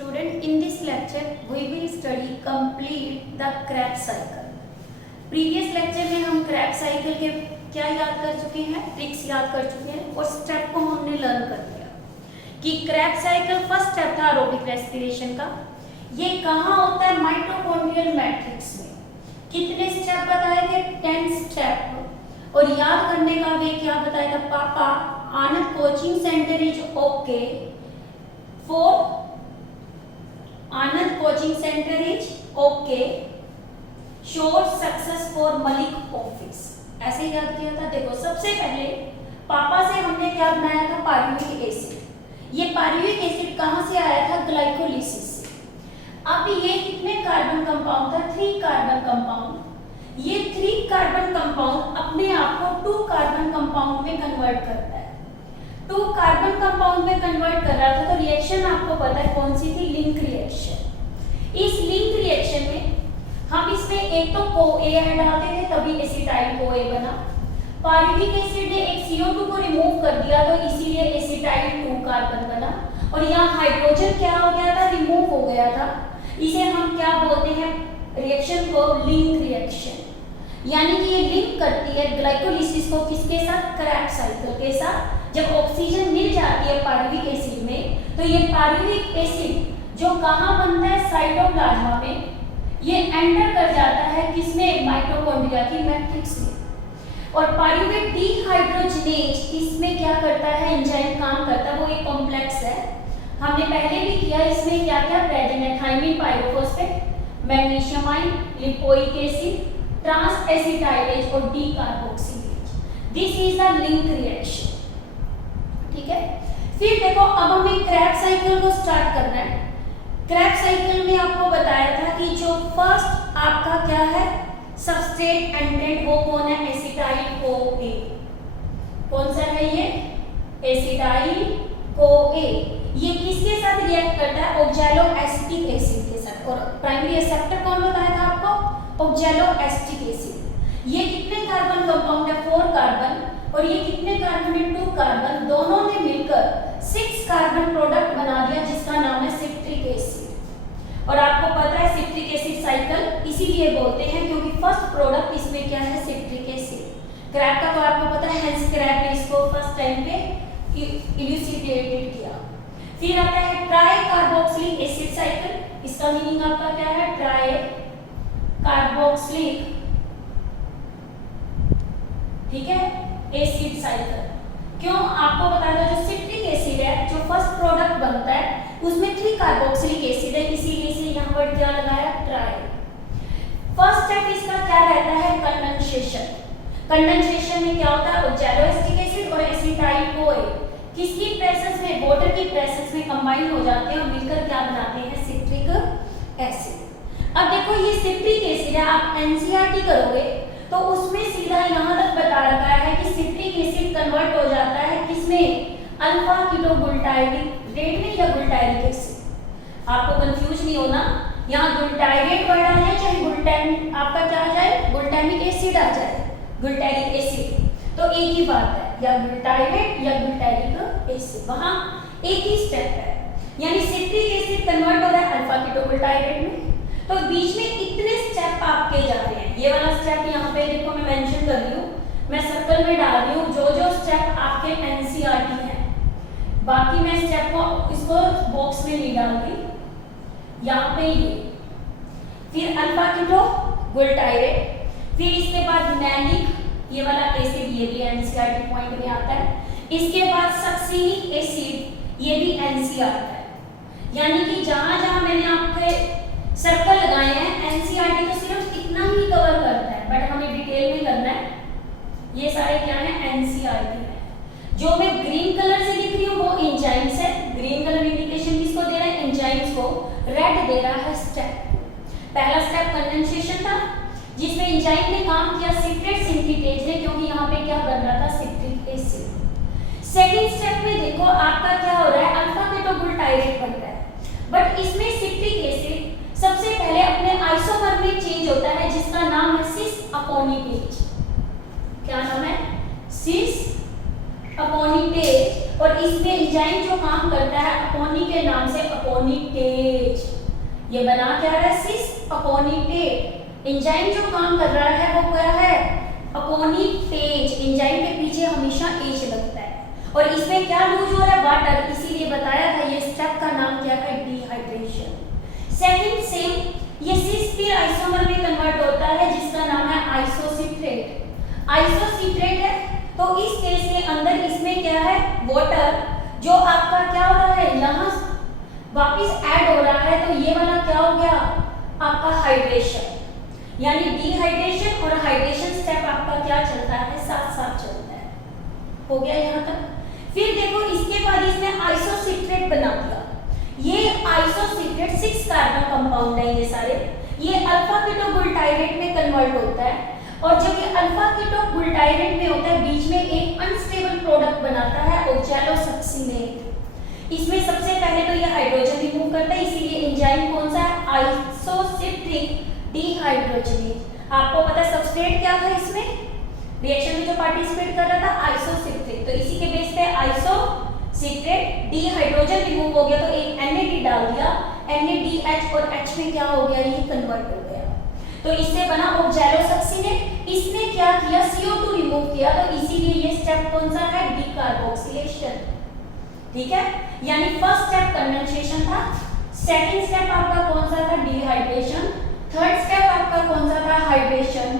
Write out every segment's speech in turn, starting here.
Student, in this lecture we will study complete the Krebs cycle. Previous lecture में हम Krebs cycle के क्या याद कर चुके हैं, ट्रिक्स याद कर चुके हैं और स्टेप को हमने लर्न कर लिया कि Krebs साइकिल फर्स्ट स्टेप था एरोबिक रेस्पिरेशन का। ये कहाँ होता है? माइटोकॉन्ड्रियल मैट्रिक्स में। कितने स्टेप बताए थे? 10 स्टेप। और याद करने का वे क्या बताया था? पापा Anand coaching centre is okay for Anand coaching centre is okay sure success for Malik office. ऐसे याद किया था। देखो सबसे पहले पापा से हमने क्या बनाया था? Pyruvic acid. ये पायरुविक एसिड कहाँ से आया था? ग्लाइकोलिसिस से। अब ये कितने कार्बन कंपाउंड था? 3 कार्बन कंपाउंड। ये 3 कार्बन कंपाउंड अपने आप को 2 कार्बन कंपाउंड में कन्वर्ट करता है। 2 कार्बन कंपाउंड में कन्वर्ट कर रहा था तो रिएक्शन आपको पता है कौन सी थी? Link reaction. इस लिंक रिएक्शन में हम इसमें एक तो CoA डालते थे तभी एसिटाइल CoA बना। पायरुविक एसिड ने एक CO2 को रिमूव कर दिया तो इसीलिए एसिटाइल 2 कार्बन बना और यहाँ हाइड्रोजन क्या हो गया था? रिमूव हो गया था। इसे हम क्या बोलते हैं? रिएक्शन को लिंक रिएक्शन। यानी कि ये लिंक करती है ग्लाइकोलिसिस को किसके साथ? Krebs साइकिल के साथ। जब ऑक्सीजन मिल जाती है पायरुविक एसिड में तो ये पायरुविक एसिड जो कहाँ बनता है? साइटोप्लाज्मा में। ये एंटर कर जाता है किसमें? माइटोकॉन्ड्रिया की मैट्रिक्स में। और पायरुवेट डिहाइड्रोजनेज इसमें क्या करता है? एंजाइम काम करता है। वो एक कॉम्प्लेक्स है, हमने पहले भी किया। इसमें क्या क्या प्रेजेंट है? Thiamine pyrophosphate, magnesium ion, lipoic acid, trans acetylase और decarboxylase. This is the link reaction. ठीक है। फिर देखो अब हमें Krebs साइकिल को स्टार्ट करना है। Krebs साइकिल में आपको बताया था कि जो फर्स्ट आपका क्या है? सबस्ट्रेट एंटेड वो कौन है? Acetyl CoA। कौन सा है ये? Acetyl CoA। ये किसके साथ रिएक्ट करता है? ऑक्सैलोएसिटिक एसिड के साथ। और प्राइमरी एक्सेप्टर कौन बताया था आपको? Oxaloacetic acid. ये कितने कार्बन कंपाउंड है? 4 कार्बन। और ये कितने कार्बन है? 2 कार्बन। दोनों ने मिलकर 6 कार्बन प्रोडक्ट बना दिया जिसका नाम है सिट्रिक एसिड। और आपको पता है सिट्रिक एसिड साइकिल इसीलिए बोलते हैं क्योंकि फर्स्ट प्रोडक्ट इसमें क्या है? Citric acid. क्रैब का तो आपको पता है, हेंस क्रैब ने इसको फर्स्ट टाइम पे इल्यूसिडेटेड किया। फिर आता है ट्राई कार्बोक्सिलिक एसिड साइकिल। इसका मीनिंग आपका क्या है? ट्राई कार्बोक्सिलिक, ठीक है, एसिड साइकिल। क्यों? आपको बता दो जो सिट्रिक एसिड है जो फर्स्ट प्रोडक्ट बनता है उसमें 3 कार्बोक्सिलिक एसिड है, इसीलिए इसे यहाँ पर क्या लगाया? ट्राई। फर्स्ट स्टेप इसका क्या रहता है? कंडेंसेशन। कंडेंसेशन में क्या होता है? ऑक्सैलोएसिटिक एसिड और एसिटाइल CoA किसकी प्रेजेंस में? वाटर की प्रेजेंस में कंबाइन हो जाते हैं और मिलकर क्या बनाते हैं? Citric acid. अब देखो ये सिट्रिक एसिड है, आप एनसीईआरटी करोगे तो उसमें सीधा यहाँ तक बता रखा है कि सिट्रिक एसिड कन्वर्ट हो जाता है किसमें? अल्फा कीटोग्लूटारिक में या ग्लूटारिक एसिड। आपको कंफ्यूज नहीं होना, यहाँ ग्लूटारेट वर्ड आ जाए चाहे ग्लूटामिक आपका क्या आ जाए? ग्लूटामिक एसिड आ जाए, ग्लूटारिक एसिड तो एक ही बात है, या ग्लूटारेट या ग्लूटारिक एसिड। वहाँ एक ही स्टेप है, यानी सिट्रिक एसिड कन्वर्ट हो रहा है अल्फा कीटोग्लूटारेट में। तो बीच में इतने स्टेप आपके जा रहे हैं। ये वाला स्टेप यहाँ पे देखो मैं मेंशन कर रही हूँ, मैं सर्कल में डाल रही हूँ जो जो स्टेप आपके एनसीईआरटी हैं। बाकी मैं स्टेप को इसको बॉक्स में नहीं डाल रही, यहाँ पे ये। फिर अल्फा कीटोग्लूटारेट, फिर इसके बाद मैलिक ये वाला एसिड, ये भी एनसीईआरटी पॉइंट में आता है। इसके बाद सक्सिनिक एसिड, ये भी एनसीईआरटी है। यानी कि जहां जहां मैंने आपके सर्कल लगाए हैं एनसीईआरटी तो सिर्फ इतना ही कवर करता है, बट हमें डिटेल में करना है। ये सारे क्या है? एनसीईआरटी है। जो मैं ग्रीन कलर से लिख रही हूँ वो एंजाइम्स है। ग्रीन कलर इंडिकेशन किसको दे रहा है? एंजाइम्स को। रेड दे रहा है स्टेप। पहला स्टेप कंडेंसेशन था जिसमें एंजाइम ने काम किया सिट्रेट सिंथेटेज ने, क्योंकि यहाँ पे क्या बन रहा था? Citric acid. सेकेंड स्टेप में देखो आपका क्या हो रहा है? अल्फा कीटोग्लूटारेट बन रहा है, बट इसमें सिट्रिक एसिड सबसे पहले अपने आइसोमर में चेंज होता है जिसका नाम है सिस अकोनिलेज। क्या नाम है? सिस अपोनिटेज, और इसमें एंजाइम जो काम करता है अपोनी के नाम से अपोनिटेज, ये बना क्या रहा है सिस अपोनिटेट। एंजाइम जो काम कर रहा है वो क्या है अपोनिटेज, एंजाइम के पीछे हमेशा एच लगता है, और इसमें क्या लूज हो रहा है वाटर, इसीलिए बताया था ये स्टेप का नाम क्या है डिहाइड्रेशन। सेकंड सेम ये सिस फिर आइसोमर में कन्वर्ट होता है जिसका नाम है आइसोसिट्रेट। आइसोसिट्रेट है तो इस केस के अंदर इसमें क्या है वाटर जो आपका क्या हो रहा है यहाँ वापिस ऐड हो रहा है, तो ये वाला क्या हो गया आपका हाइड्रेशन, यानी डिहाइड्रेशन और हाइड्रेशन स्टेप आपका क्या चलता है साथ साथ चलता है। हो गया यहाँ तक। फिर देखो इसके बाद इसने आइसोसिट्रेट बना दिया। ये आइसोसिट्रेट 6 कार्बन कंपाउंड है ये सारे, ये अल्फा कीटोगुल्टाइरेट में कन्वर्ट होता है, और जब ये अल्फा कीटोगुल्टाइरेट में होता है बीच में एक अनस्टेबल प्रोडक्ट बनाता है ऑक्सैलोसक्सिनेट। इसमें सबसे पहले तो ये हाइड्रोजन रिमूव करता है, इसीलिए एंजाइम कौन सा है आइसोसिट्रिक डिहाइड्रोजनेज। आपको पता है सबस्ट्रेट क्या था इसमें रिएक्शन में जो पार्टिसिपेट कर रहा था आइसोसिट्रिक, तो इसी के बेस पे आइसोसिट्रेट डिहाइड्रोजन रिमूव हो गया तो एक NAD डाल दिया, NADH और H में क्या हो गया ये कन्वर्ट हो गया, तो इससे बना ऑक्सैलोसक्सिनेट। इसने क्या किया CO2 रिमूव किया, तो इसीलिए ये स्टेप कौन सा है डिकार्बोक्सिलेशन। ठीक है, यानी फर्स्ट स्टेप कंडेंसेशन था, सेकंड स्टेप आपका कौन सा था डिहाइड्रेशन, थर्ड स्टेप आपका कौन सा था हाइड्रेशन,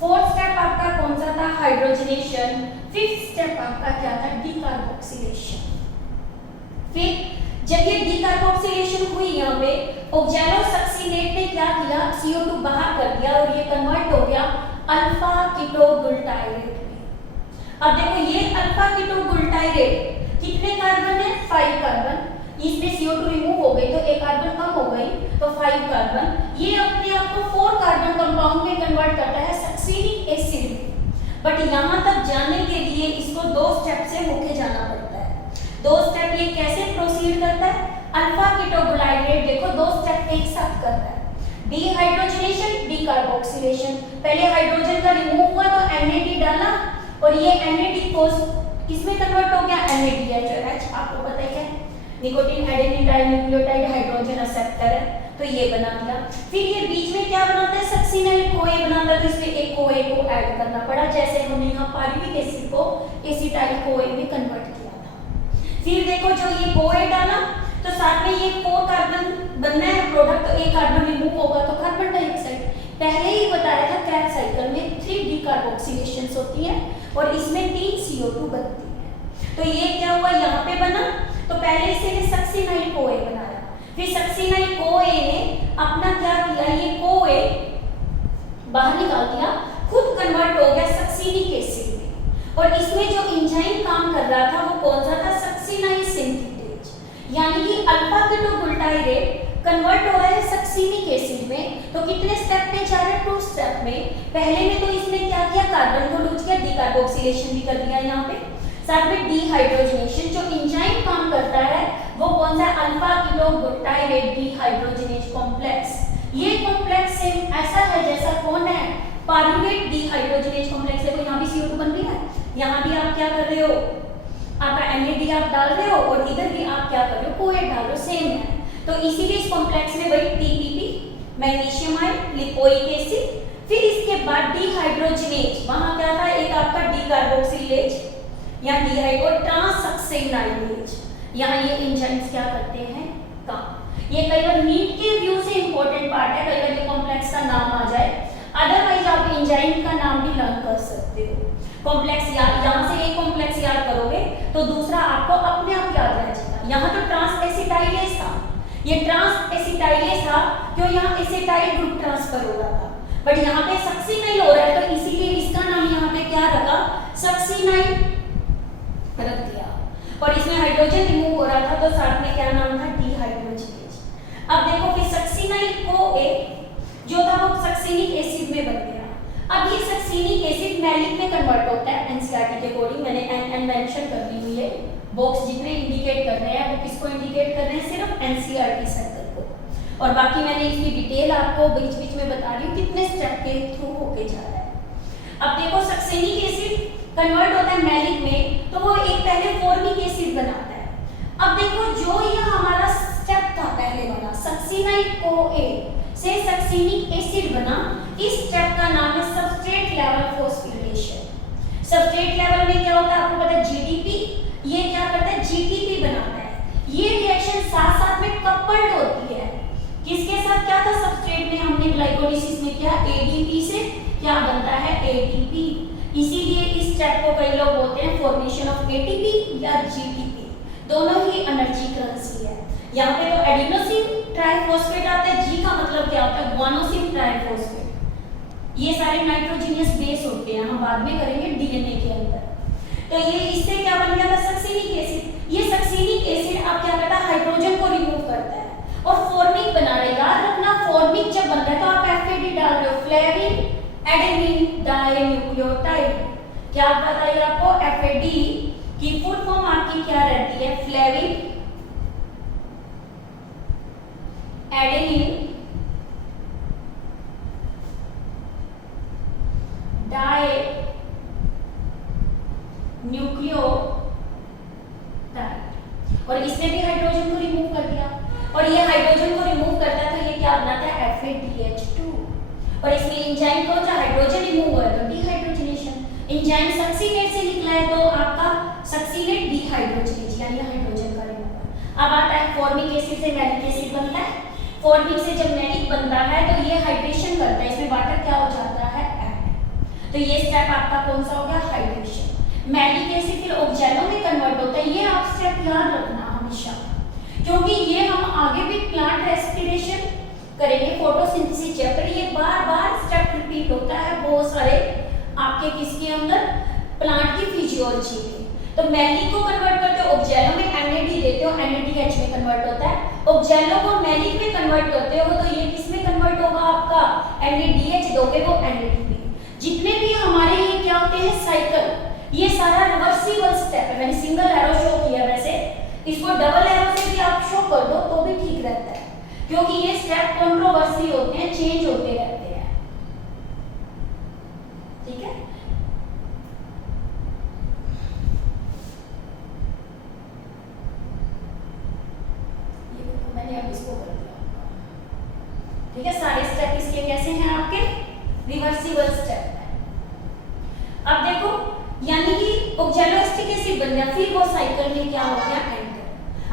फोर्थ स्टेप आपका कौन सा था हाइड्रोजनेशन, फिफ्थ स्टेप आपका क्या था डिकार्बोक्सिलेशन। फिर जब ये डिकार्बोक्सिलेशन हुई यहाँ पे ऑक्सैलोसक्सिनेट ने क्या किया CO2 बाहर कर दिया और ये कन्वर्ट हो गया अल्फा कीटोगुल्टाइरेट में। अब देखो ये अल्फा कीटोगुल्टाइरेट कितने कार्बन है 5 कार्बन, इसमें CO2 रिमूव हो गई तो एक कार्बन कम हो गई तो 5 कार्बन, ये अपने आप को 4 कार्बन कंपाउंड में कन्वर्ट करता है सक्सिनिक एसिड में। बट यहाँ तक जाने के लिए इसको 2 स्टेप से होके जाना पड़ता है। 2 स्टेप ये कैसे प्रोसीड करता है अल्फा कीटोगुलाइरेट, देखो 2 स्टेप एक साथ करता है डिहाइड्रोजनेशन डिकार्बोक्सिलेशन। पहले हाइड्रोजन का रिमूव हुआ तो NAD डाला और ये NAD को किसमें कन्वर्ट हो गया NADH, आपको पता ही है nicotine adenine dinucleotide hydrogen acceptor है, तो ये बना दिया। फिर ये बीच में क्या बनाता है सक्सिनाइल कोए बनाता है, तो इसमें एक कोए को ऐड करना पड़ा, जैसे हमने यहाँ पारुविक एसिड को एसिटाइल कोए में कन्वर्ट किया था। फिर देखो जो ये कोए डाला तो साथ में ये 4 कार्बन बनना है प्रोडक्ट, तो एक कार्बन रिमूव होगा तो कार्बन डाइऑक्साइड। पहले ही बताया था क्रैब साइकिल में 3 डिकार्बोक्सिलेशंस होती है और इसमें 3 CO2 बनती है। तो ये क्या हुआ यहाँ पे बना, तो पहले इसे सक्सिनाइल कोए बनाया, फिर सक्सिनाइल कोए ने अपना क्या किया ये कोए बाहर निकाल दिया, खुद कन्वर्ट हो गया सक्सिनिक एसिड में, और इसमें जो एंजाइम काम कर रहा था वो कौन सा था सक्सिनाइल सिंथेटेज, यानी कि अल्फा कीटोगुल्टाइरेट कन्वर्ट हो रहा है सक्सिनिक एसिड में। तो कितने स्टेप में जा रहा है 2 स्टेप में। पहले में तो इसने क्या किया कार्बन को लूज किया, डिकार्बोक्सिलेशन भी कर दिया यहाँ पे, साथ में डिहाइड्रोजनेशन जो एंजाइम काम करता है वो कौन सा अल्फा कीटोगुल्टाइरेट डिहाइड्रोजनेज कॉम्प्लेक्स। ये कॉम्प्लेक्स सेम ऐसा है जैसा कौन है पारुवेट डिहाइड्रोजनेज कॉम्प्लेक्स है, तो यहाँ भी CO2 बन रही है, यहाँ भी आप क्या कर रहे हो आपका NAD आप डाल रहे हो और इधर भी आप क्या कर रहे हो कोए डाल रहे हो, सेम है। तो इसीलिए इस कॉम्प्लेक्स में वही TPP magnesium ion lipoic acid, फिर इसके बाद डिहाइड्रोजनेज, वहां क्या था एक आपका डिकार्बोक्सिलेज या डिहाइड्रो ट्रांससक्सिनाइलेज, यहाँ ये एंजाइम्स क्या करते हैं काम। ये कई बार नीट के व्यू से इंपॉर्टेंट पार्ट है, कई बार ये कॉम्प्लेक्स का नाम आ जाए, अदरवाइज आप एंजाइम का नाम भी लर्न कर सकते हो। कॉम्प्लेक्स याद, यहाँ से एक कॉम्प्लेक्स याद करोगे तो दूसरा आपको अपने आप याद रह जाएगा। यहाँ तो ट्रांस एसिटाइलेज था, ये ट्रांस एसिटाइलेज था क्यों यहाँ एसिटाइल ग्रुप ट्रांसफर हो रहा था, बट यहाँ पे सक्सिनाइल हो रहा है तो इसीलिए इसका नाम यहाँ पे क्या रखा सक्सिनाइल रख दिया, और इसमें हाइड्रोजन रिमूव हो रहा था तो साथ में क्या नाम था डिहाइड्रोजनेज। अब देखो फिर सक्सिनाइल कोए जो था वो सक्सिनिक एसिड में बन गया। अब ये सक्सिनिक एसिड मैलिक में कन्वर्ट होता है एनसीईआरटी के अकॉर्डिंग, मैंने एन मेंशन कर दी हुई है, बॉक्स जितने इंडिकेट कर रहे हैं वो किसको इंडिकेट कर रहे हैं सिर्फ एनसीईआरटी सर्कल को, और बाकी मैंने इसकी डिटेल आपको बीच-बीच में बता रही हूँ कितने स्टेप के थ्रू होके जा रहा है। अब देखो सक्सिनिक एसिड कन्वर्ट होता है मैलिक में, तो वो एक पहले फॉर्मिक एसिड बनाता है। अब देखो जो ये हमारा स्टेप था पहले वाला, सक्सिनाइल CoA से सक्सिनिक एसिड बना, इस स्टेप का नाम है substrate level phosphorylation. Substrate level में क्या होता है आपको पता है, जीडीपी, ये क्या करता है, जीटीपी बनाता है। ये रिएक्शन साथ साथ में कपल्ड होती है, किसके साथ, क्या था सबस्ट्रेट में हमने ग्लाइकोलिसिस में क्या, एडीपी से क्या बनता है, एटीपी। इसीलिए इस स्टेप को कई लोग बोलते हैं फॉर्मेशन ऑफ एटीपी या जीटीपी, दोनों ही एनर्जी करेंसी है। यहाँ पे तो एडिनोसिन ट्राइफॉस्फेट आता है, जी का मतलब क्या होता है, गुआनोसिन ट्राइफॉस्फेट। ये सारे नाइट्रोजनियस बेस होते हैं, हम बाद में करेंगे डीएनए के अंदर। तो ये इससे क्या बन गया था, सक्सिनिक एसिड। ये सक्सिनिक एसिड आप क्या करता है, हाइड्रोजन को रिमूव करता है और फॉर्मिक बना रहे। याद रखना फॉर्मिक जब बनता है तो आप एफएडी डाल रहे हो, फ्लेविन एडेनिन डाइन्यूक्लियोटाइड। क्या बताइए आपको, एफएडी की फुल फॉर्म आपकी क्या रहती है, फ्लेविन एडेनिन डाइन्यूक्लियोटाइड। और इसने भी हाइड्रोजन को रिमूव कर दिया, और ये हाइड्रोजन को रिमूव करता है तो ये क्या बनाता है, FADH2। और इसमें एंजाइम को जो हाइड्रोजन रिमूव हुआ है तो डिहाइड्रोजनेशन। एंजाइम सक्सीनेट से निकला है तो आपका सक्सीनेट डिहाइड्रोजनेज यानी हाइड्रोजन का रिमूवल। अब आता है फॉर्मिक एसिड से मैलिक एसिड बनता है। फॉर्मिक से जब मैलिक बनता है तो ये हाइड्रेशन करता है, इसमें वाटर क्या हो जाता है, ऐड। तो ये स्टेप आपका कौन सा हो गया, हाइड्रेशन। मैलिक एसिड फिर ऑक्सैलो में कन्वर्ट होता है। ये आप स्टेप याद रखना हमेशा, क्योंकि ये हम आगे भी प्लांट रेस्पिरेशन करेंगे, फोटोसिंथेसिस चैप्टर, ये बार-बार स्टेप रिपीट होता है बहुत सारे आपके किसके अंदर, प्लांट की फिजियोलॉजी में। तो मैलिक को कन्वर्ट करते हो, ऑक्सैलो में NAD देते हो, NADH में कन्वर्ट होता है। ऑक्सैलो को मैलिक में कन्वर्ट करते हो तो ये किस में कन्वर्ट होगा आपका, NADH दोगे वो NAD में। जितने भी हमारे ये क्या होते हैं साइकिल, ये सारा रिवर्सिबल स्टेप है। मैंने सिंगल एरो शो किया, वैसे इसको डबल एरो से भी आप शो कर दो तो भी ठीक रहता है, क्योंकि ये स्टेप कंट्रोवर्सी होते हैं, चेंज होते रहते हैं, ठीक है। ये मैंने अब इसको कर दिया, ठीक है। सारे स्टेप इसके कैसे हैं आपके, रिवर्सिबल स्टेप है। अब देखो यानी कि ऑक्सैलोएस्टिक एसिड बन गया, फिर वो साइकिल में क्या हो गया, एंटर।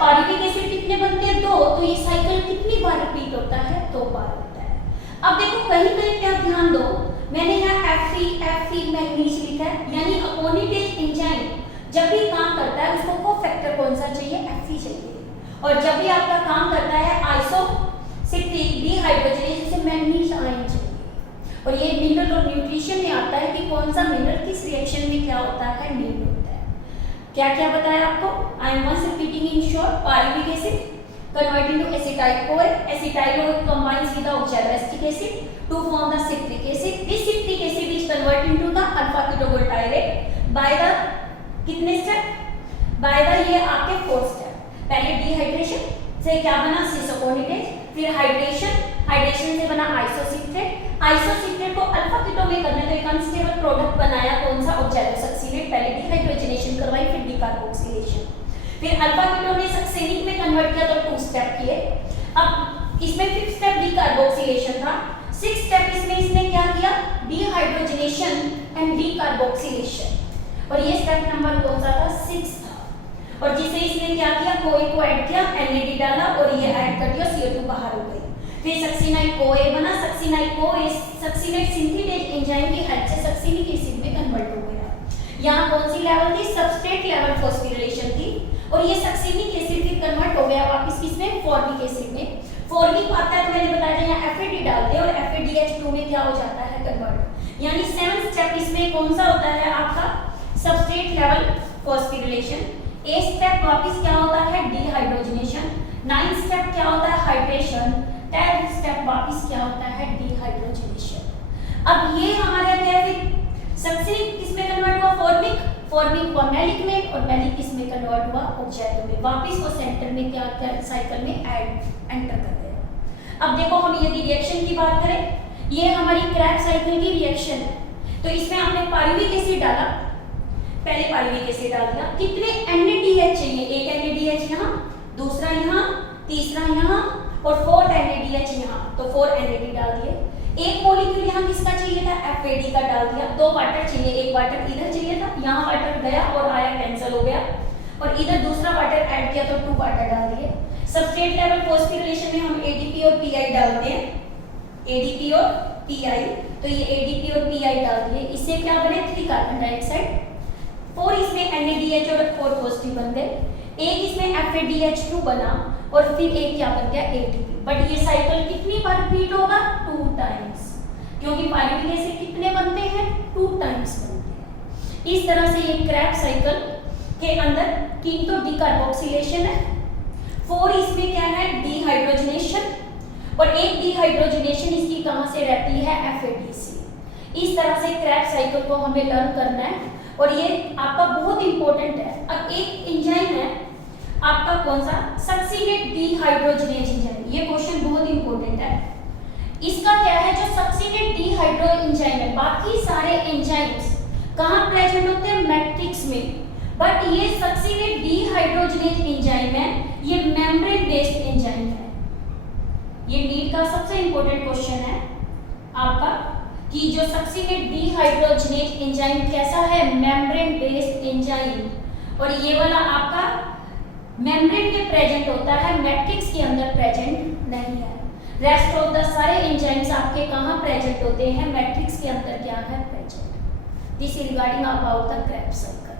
पायरुविक एसिड कितने बनते हैं, 2, तो ये साइकिल कितनी बार रिपीट होता है, 2 बार होता है। अब देखो कहीं कहीं क्या ध्यान दो, मैंने यहाँ Fe मैग्नीज लिखा है, यानी अपोनिटेज एंजाइम जब भी काम करता है उसको कोफैक्टर कौन सा चाहिए, Fe चाहिए। और जब भी आपका काम करता है आइसोसिट्रिक डिहाइड्रोजनेज से मैग्नीज आयन चाहिए। और ये मिनरल और न्यूट्रिशन में आता है कि कौन सा मिनरल किस रिएक्शन में क्या होता है, नीड होता है। क्या क्या बताया आपको, I am once repeating in short. Pyruvic acid convert into एसिटाइल-CoA, acetyl combines with the oxaloacetic acid to form the citric acid. This citric acid is converted into the alpha ketoglutarate by the कितने step, by the ये आपके 4 step. पहले dehydration से क्या बना, सिसोकोनिटेज, फिर hydration से बना आइसोसिट्रेट, आइसोसिट्रेट को अल्फा कीटो में करने तो एक अनस्टेबल प्रोडक्ट बनाया कौन सा, ऑक्सैलोसक्सिनेट। पहले डिहाइड्रोजनेशन करवाई, फिर डिकार्बोक्सिलेशन, फिर अल्फा कीटो ने सक्सिनिक में कन्वर्ट किया तो 2 स्टेप किए। अब इसमें 5th स्टेप डिकार्बोक्सिलेशन था, 6th स्टेप इसमें इसने क्या किया, डिहाइड्रोजनेशन एंड डिकार्बोक्सिलेशन। और ये स्टेप नंबर कौन सा था, 6 था। और जिसे इसने क्या किया, CoA को ऐड किया, NAD डाला और ये ऐड कर दिया, CO2 बाहर हो गई। फिर सक्सिनाइल CoA बना, succinyl CoA succinate synthetase enzyme की हेल्प से सक्सिनिक एसिड में कन्वर्ट हो गया। यहाँ कौन सी लेवल थी, सबस्ट्रेट लेवल फॉस्फोरिलेशन थी। और ये सक्सिनिक एसिड फिर कन्वर्ट हो गया वापस किसमें, फॉर्मिक एसिड में। फॉर्मिक आता है तो मैंने बताया यहाँ FAD डालते हैं और FADH2 में क्या हो जाता है, कन्वर्ट। यानी 7th स्टेप इसमें कौन सा होता है आपका, substrate level phosphorylation. 8th step वापस क्या होता है, डिहाइड्रोजनेशन। 9th स्टेप क्या होता है, हाइड्रेशन। 10th स्टेप वापस क्या होता है, डिहाइड्रोजनेशन। अब ये हमारा क्या है, सक्सिनिक किसमें कन्वर्ट हुआ, फॉर्मिक हुआ मैलिक में, और मैलिक किसमें कन्वर्ट हुआ, ऑक्सैलो में। वापस वो सेंटर में क्या साइकिल में एंटर कर गया। अब देखो हम यदि रिएक्शन की बात करें, ये हमारी क्रैब साइकिल की रिएक्शन है। तो इसमें आपने पायरुविक एसिड डाला, पहले पायरुविक एसिड डाल दिया। कितने NADH चाहिए? एक NADH यहाँ, दूसरा यहाँ, तीसरा यहाँ और 4 NADH यहाँ, तो 4 NAD डाल दिए। एक मॉलिक्यूल यहाँ किसका चाहिए था? FAD का डाल दिया। 2 वाटर चाहिए, एक वाटर इधर चाहिए था, यहाँ वाटर गया और आया कैंसिल हो गया, और इधर दूसरा वाटर ऐड किया तो 2 वाटर डाल दिए। सबस्ट्रेट लेवल फॉस्फोरिलेशन में हम ADP और PI डालते हैं, ADP और PI, तो ये ADP और PI डाल दिए। इससे क्या बने? 3 कार्बन डाइऑक्साइड, 4 इसमें NADH और 4 पॉजिटिव बन गए, एक इसमें FADH2 बना और फिर एक क्या बन गया? ATP। बट ये साइकिल कितनी बार रिपीट होगा? 2 टाइम्स, क्योंकि पायरुविक एसिड कितने बनते हैं? 2 टाइम्स बनते हैं। इस तरह से ये क्रेब्स साइकिल के अंदर 3 तो डिकार्बोक्सिलेशन है, 4 इसमें क्या है? डिहाइड्रोजनेशन, और एक डिहाइड्रोजनेशन इसकी कहां से रहती है? FAD से। इस तरह से क्रेब्स साइकिल को हमें लर्न करना है, और ये आपका बहुत इंपॉर्टेंट है। अब एक एंजाइम है आपका, कौन सा? Succinate dehydrogenase enzyme. ये क्वेश्चन बहुत इंपॉर्टेंट है। इसका क्या है? जो सक्सीनेट डिहाइड्रो एंजाइम है, बाकी सारे एंजाइम्स कहां प्रेजेंट होते हैं? मैट्रिक्स में, बट ये सक्सीनेट डिहाइड्रोजनेज एंजाइम है, ये मेम्ब्रेन बेस्ड एंजाइम है। ये नीट का सबसे इंपॉर्टेंट क्वेश्चन है आपका, कि जो सक्सीनेट डिहाइड्रोजनेज एंजाइम कैसा है? मेम्ब्रेन बेस्ड एंजाइम, और ये वाला आपका मेम्ब्रेन में प्रेजेंट होता है, मैट्रिक्स के अंदर प्रेजेंट नहीं है। रेस्ट ऑफ द सारे एंजाइम्स आपके कहाँ प्रेजेंट होते हैं? मैट्रिक्स के अंदर क्या है? Present. This is regarding about the Krebs cycle.